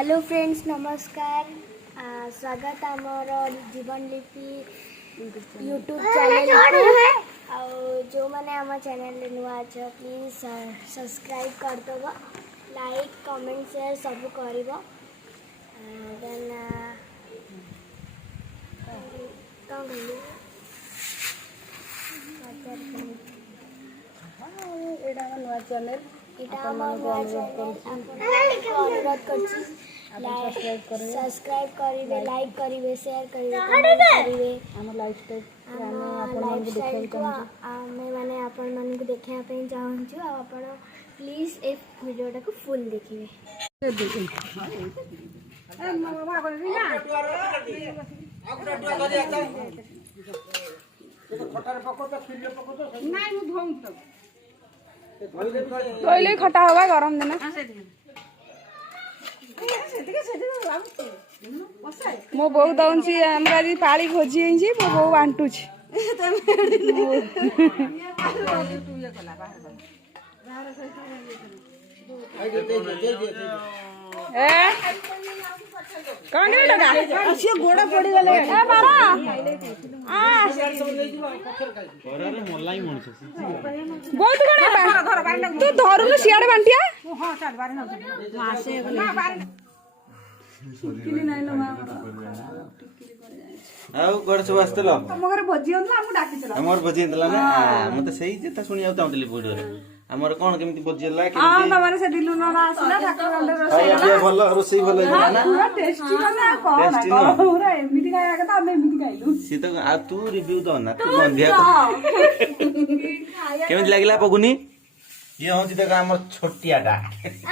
Hello friends नमस्कार स्वागत आमर जीवन लिपि यूट्यूब चैनल जो मैंने आम चैनल नुआ अच्छ प्लीज सब्सक्राइब करदेव लाइक कमेंट शेयर सब कर नुआ चैनल अनुरोध कर सब्सक्राइब करेंगे लाइक करेंगे शेयर करेंगे मैंने आपण मान को देखापी चाहूँ आप प्लीज ए वीडियोटा को फुल देखिए। धोइले खटा होगा गरम दिन मो बो दौन आज पाली खोजी मो बो बांटू कौन गोड़ पड़ी गले बहुत तू धरुनु सियाड़े बांटिया सब आसतल भोजी हमर भोजी ना मते सही जेता सुनिया चाहतली वीडियो रे हमर कोन केमिति भोजी हला हां तमारे से दिलुना आसला ठाकुर गंडे रोसई खाया भलो रोसई भलो ना पूरा टेस्टी बना कोन पूरा एमिति खाया का हम एमिति खाइलु सी तो आ तू रिव्यू दो ना तू बंधिया केमिति लागला पगुनी ये होची त हमर छोटियाटा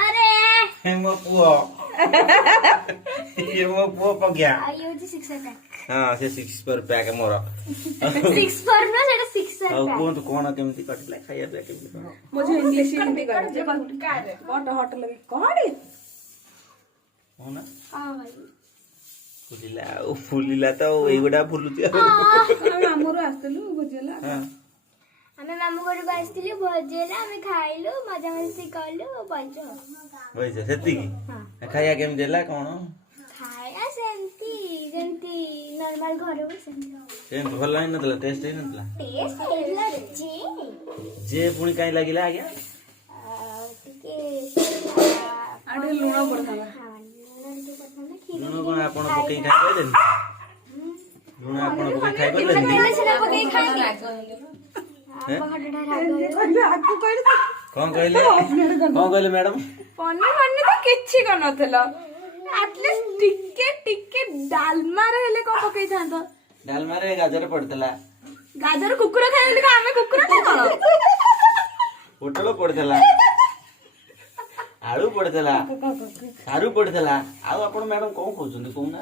अरे मो पुओ ये मो पुओ पग्या आयो जी 6 पैक हां से 6 पर पैक मोर 6 पर ना सेटा 6 पैक आ कोन तो कोन केमिति कटला खाया पे केमिति मुझे इंग्लिश हिंदी कर जे बहुत हॉट लगे कोड़ी हो ना हां भाई फुलिला तो एगुडा फुलुची हमरो आस्तलु बुझला हां हमें मामू घर को आस्तिली भोजेला हमें खाइलु मजा मस्ती करलु बंचो होइছে सेतिकी खाया केम देला कोन खाया सेंती नॉर्मल घर हो सेम भल लाइन नतला टेस्ट ही नतला टेस्ट हेला जे पुणी काई लागिला आज्ञा टिके आडे लुणा पड़ता लुण कोन आपण पकई खाइ कहलेन लुण आपण पकई खाइ कहलेन पहले से पकई खाई कौन कहले मैडम पन्नी पन्नी तो किछि कर नथलो एटलीस्ट टिके डालमा रे हेले को पकई थांतो डालमा रे गाजर पड़तला गाजर कुकुर खाइले का हमें कुकुर ना कोन पोटल पड़तला आलू पड़तला सारू पड़तला आ आपण मैडम कोन कहउछन कोना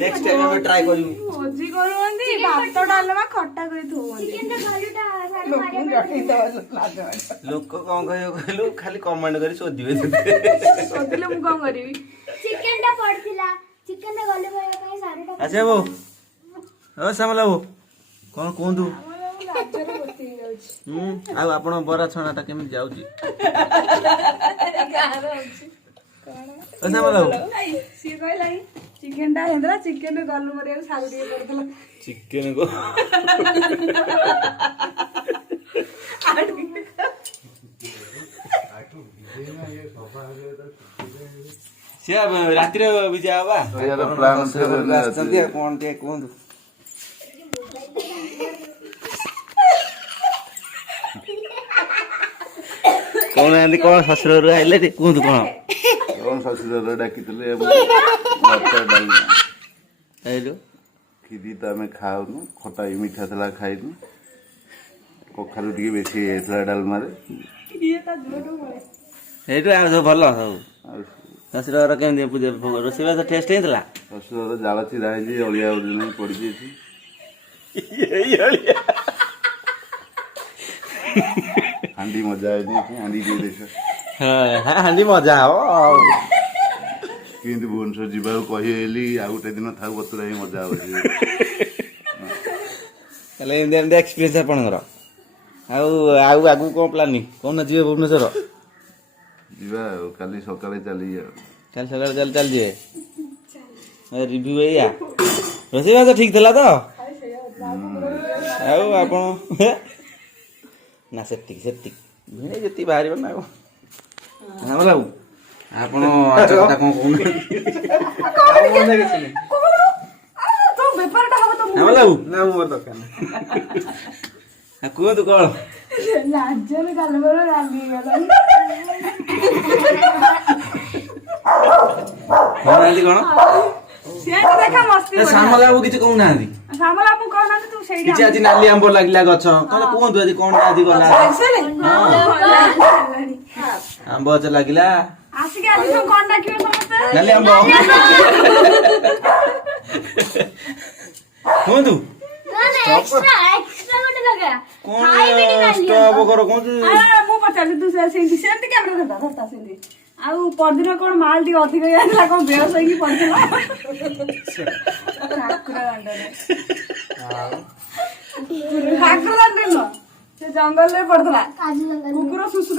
नेक्स्ट टाइम हम ट्राई करू भोजी करूंदी भात डालमा खट्टा करी थोंदी चिकन तो भालूटा लोक कोन कहयो कहलु खाली कमेंट करी सोदिबे सोदिले मु कोन करबी चिकन टा पड़थिला चिकन रे गले भय कहीं सारेटा अच्छा बो ओ समला बो कोन कोंदु लाजर बति जाउची आ आपण बरा छणाटा केमि जाउची गारो अछि ओ समला बो सी कहलाई चिकन टा हेंद्रा चिकन रे गल्लु मरे सारू दिए करथला चिकन को सिया रात्रि बिजा बा प्लान से कोन टे कोन कोन आंदी कोन ससुर आइले टे कोन कोन ससुर डाकितले भात डाल आइलो खिदी तो आम खाऊनु खटा मीठा थला खाइनु कखारु टिके बेसी हेतला डालमा रे एटु आ सब भल सब ससुर केमि पूजा रोसई बास टेस्ट हेतला ससुर जाल चिरा हे अलिया नहीं पड़ी छी हांडी मजा है हांडी दे देख हां हांडी मजा हो किंतु भुवनेश्वर जीवा कहली आ गोटे दिन था बतुरा मजा हो एक्सपीरियंस आपणकर आगू कौन प्लानिंग कौन जी भुवनेश्वर जीवा काली सकाळे चली କାଲି ସକାଳେ ଚାଲ ଚାଲ ଯିବେ ରିଭ୍ୟୁ ଏଇଆ ରୋଷେଇବାସ ଠିକ ଥିଲା ତ ଆଉ ଆପଣ ନା ସେତିକି ସେତିକି ଭିଣେଇ ଯେତିକି ବାହାରିବ ନା ଆଉ ହଁ ବାବୁ ଆପଣ ଆଜି କଥା କଣ କହୁନାହାନ୍ତି ତୋ ବେପାରଟା ହବ ତ ହଁ ବାବୁ ନା ମୋର ଦରକାର ନାହିଁ। କୁହନ୍ତୁ କଣ ଲାଜରେ ଗାଲରେ ରାଲି ହେଇଗଲାଣି। କହୁନାହାନ୍ତି କଣ ସେଠି ଦେଖା ମସ୍ତି ଶ୍ୟାମଲ ବାବୁ କିଛି କହୁନାହାନ୍ତି ଶ୍ୟାମଲ ବାବୁ କହୁନାହାନ୍ତି ତୁ ସେଇଠି କିଛି ଆଜି ନାଲି ଆମ୍ବ ଲାଗିଲା ଗଛ ତାହେଲେ କୁହନ୍ତୁ ଆଜି କଣ ଆଜି ଗଲା ଆମ୍ବ ଗଛ ଲାଗିଲା ଆସିକି ଆଜି ସବୁ କଣ ଡାକିବେ ସମସ୍ତେ ନାଲି ଆମ୍ବ କୁହନ୍ତୁ ଏକ୍ସଟ୍ରା ଗୋଟେ ଲଗା କଣ ଷ୍ଟପ କର କୁହନ୍ତୁ ମୁଁ ପଚାରୁଛି ତୁ ସେମିତି ସେମିତି କ୍ୟାମେରା ଧରତା ସେମିତି ଆଉ ପରଦିନ କଣ ମାଲ ଟିକେ ଅଧିକ ହେଇଯାଇଥିଲା କଣ ବେହସ ହେଇକି ପଡିଥିଲା ଠାକୁର ଦାଣ୍ଡରେ ଠାକୁର ଦାଣ୍ଡରେ ନୁହଁ ସେ ଜଙ୍ଗଲରେ ପଡିଥିଲା କୁକୁର ସୁସୁ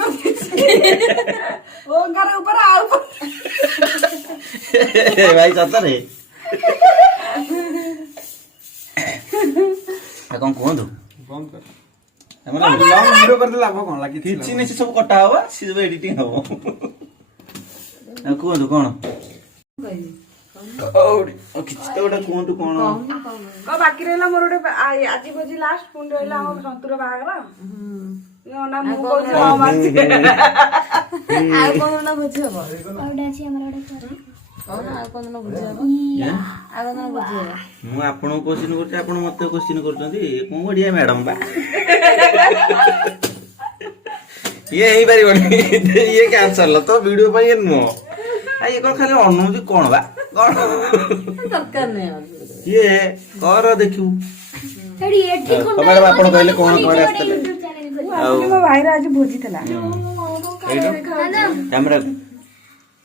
ଓଙ୍କାର ଉପରେ ଆଉ ଭାଇ ସତରେ ଆଉ କଣ କୁହନ୍ତୁ ବନ୍ଦ କର ଆମର ଲଙ୍ଗ ଭିଡିଓ କରିଦେଲେ ଲାଭ କଣ ଲାଗି କିଛି ନାହିଁ ସେ ସବୁ କଟା ହବ ସେ ସବୁ ଏଡିଟିଂ ହବ ଆଉ କୁହନ୍ତୁ କଣ କିଛି ତ ଗୋଟେ କୁହନ୍ତୁ କଣ ବାକି ରହିଲା ମୋର ଗୋଟେ ଆଜି ଭୋଜି ଲାଷ୍ଟ ପୁଣି ରହିଲା ଆମ ସନ୍ତୁର ବାହାଘର ନା ମୁଁ କହୁଛି ହଁ ମାଛି ଆଉ କଣ ନା ବୁଝି ହବ ଆଉ ଗୋଟେ ଅଛି ଆମର ଗୋଟେ କଣ ଆଉ କଣ ନା ବୁଝି ହବ ଆଉ କଣ ବୁଝି ହବ ମୁଁ ଆପଣଙ୍କୁ କୋଶ୍ଚିନ୍ କରୁଛି ଆପଣ ମତେ କୋଶ୍ଚିନ୍ କରୁଛନ୍ତି କଣ ବଢିଆ ମ୍ୟାଡମ ବା ଇଏ ହେଇପାରିବନି ଇଏ କ୍ୟାନ୍ସଲ ତ ଭିଡିଓ ପାଇଁ ଇଏ ନୁହଁ ଇଏ କଣ ଖାଲି ଅନଉଛି କଣ ବା କଣ ଦରକାର ନାହିଁ ଇଏ କର ଦେଖିବୁ ସେଠି ଏଠି ମ୍ୟାଡମ ଆପଣ କହିଲେ କଣ କୁଆଡେ ଆସିଥିଲେ ଆଉ ମୋ ଭାଇର ଆଜି ଭୋଜି ଥିଲା କ୍ୟାମେରା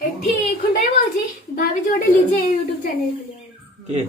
ଏଠି ଖୁଣ୍ଡାରେ ବଉଛି ଭାବିଛି ଗୋଟେ ନିଜେ ୟୁଟ୍ୟୁବ ଚ୍ୟାନେଲ ଖୋଲିବା କିଏ